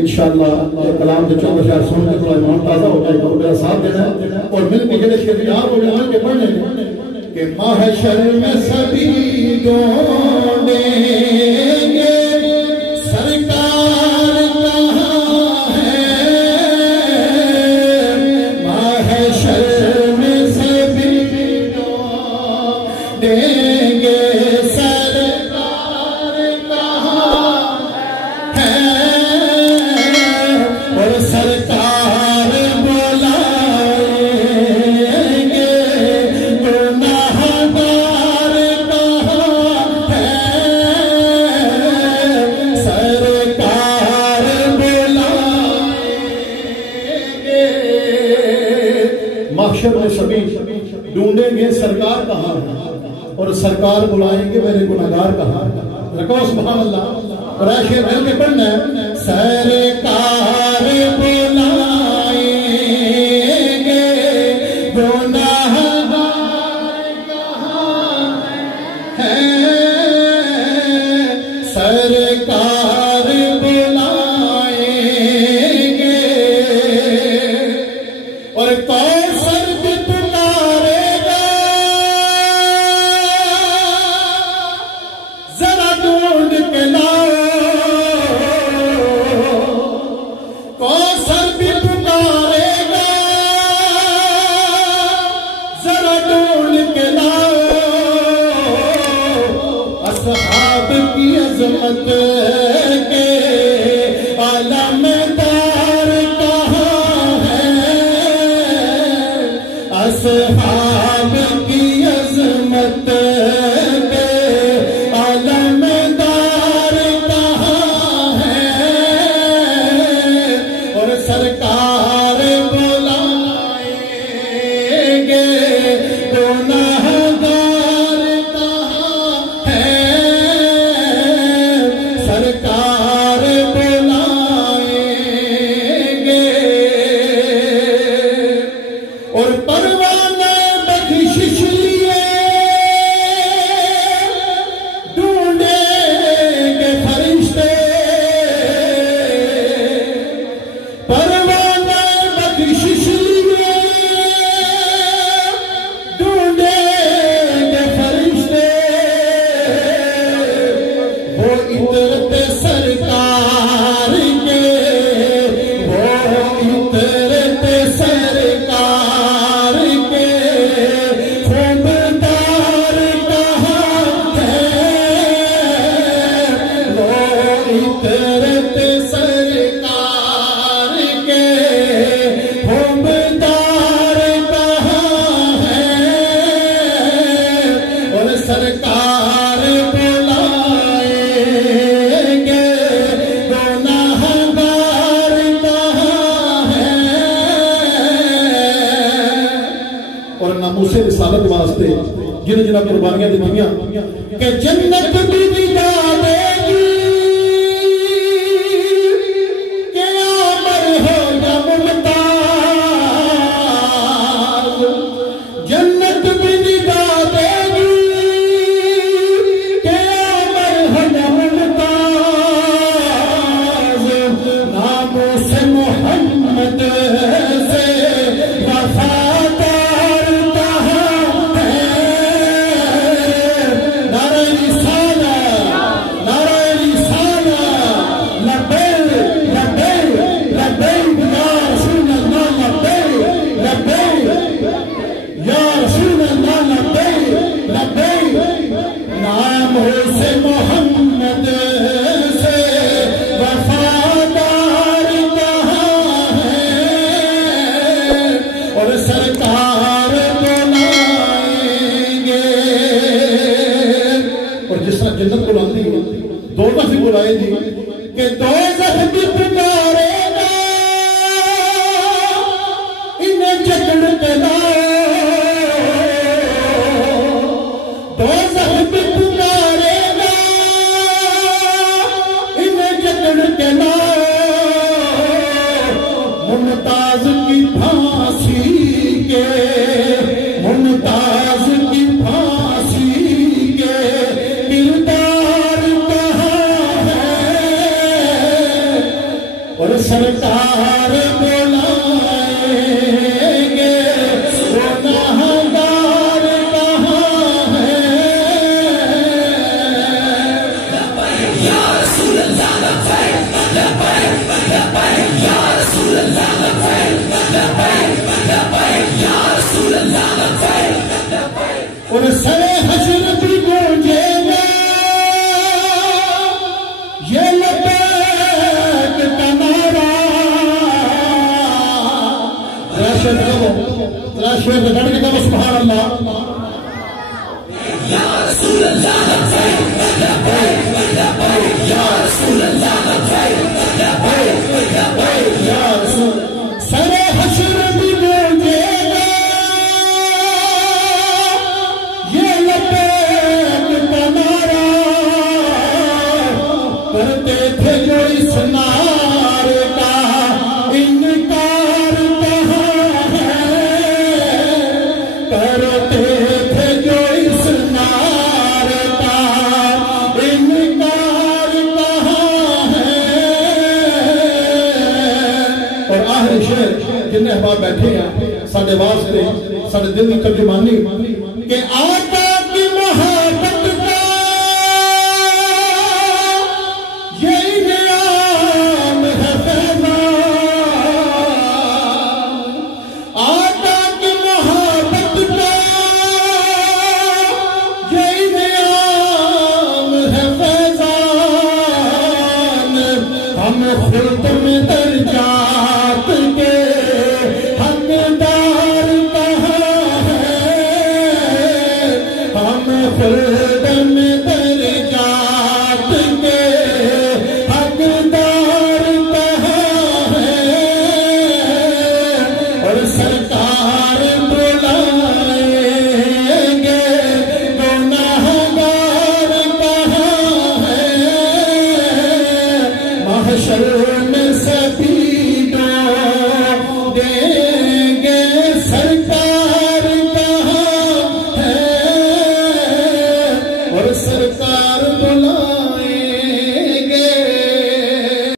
انشاءاللہ کلام کے چند اشعار سن کے تھوڑا ایمان تازہ ہو جائے گا، میرا ساتھ دینا اور مل کے جلے کے تیار ہو جائیں کے پڑھنے کہ محشر میں سبھی ڈھونڈیں گے سرکار کہاں ہے، محشر میں سبھی ڈھونڈیں گے سرکار کہاں ہے، اور سرکار بلائیں گے گنہگار کہاں ہے، سرکار بلائیں گے۔ محشر میں سبھی ڈھونڈیں گے سرکار کہاں ہے، اور سرکار بلائیں گے میرے گنہگار کہاں۔ رکھو سبحان اللہ، اور ایسے مل کے پڑھنا ہے سرکار بلائیں گے گنہگار کہاں ہے، سرکار بلائیں گے، اور کوثر بھی پکارے گا ذرا ڈھونڈ کے لاؤ، کوثر بھی پکارے گا ذرا ڈھونڈ کے لاؤ، اصحاب کی عظمت کے علمدار کہاں ہے، اصحاب کی عظمت کے علمدار کہاں ہے، اور سرکار بلائیں گے گنہگار کہاں ہے، سرکار بلائیں گے، اور پروانہ بخشش لیے ڈھونڈیں گے فرشتے، پروانہ بخشش لیے ڈھونڈیں گے فرشتے، وہ عطرت سرکار کے، وہ عطرت سرکار کے خوبدار کہاں ہے، وہ عطرت سرکار کے خوبدار کہاں ہے، اور سرکار بلائیں گے گنہگار کہاں ہے، اور ناموس رسالت واسطے جنہیں جنہیں قربانیاں دنیا کہ جنت بھی دکھا دے گی کہ عامر ہو یا ممتاز، جنت بھی دکھا دے گی کہ عامر ہو یا ممتاز، ناموس محمد سے وفادار کہاں ہے، نعرہ رسالت سرکار بلائیں گے گنہگار کہاں ہے یا رسول اللہ لبیک لبیک لبیک یا رسول اللہ لبیک لبیک لبیک یا رسول اللہ لبیک اور سر حشر بھی گونجے گا یہ لبیک کا نعرہ راشد لگڑ کے کہو سبحان اللہ یا رسول اللہ لبیک لبیک لبیک یا رسول اللہ لبیک لبیک لبیک یا رسول سر حشر بھی گونجے گا یہ لبیک کا نعرہ کرتے تھے جو اس نعرے کا انکار کہاں ہے کرتے تھے جو اس نعرے کا انکار کہاں ہے اور آخری شعر جن احباب بیٹھے ہیں ساڑھے واسطے ساڑھے دل کی ترجمانی کہ آقا کی محبت کا یہ انعام ہے فیضان آقا کی محبت کا یہ انعام ہے فیضان ہم خود میں درجات کے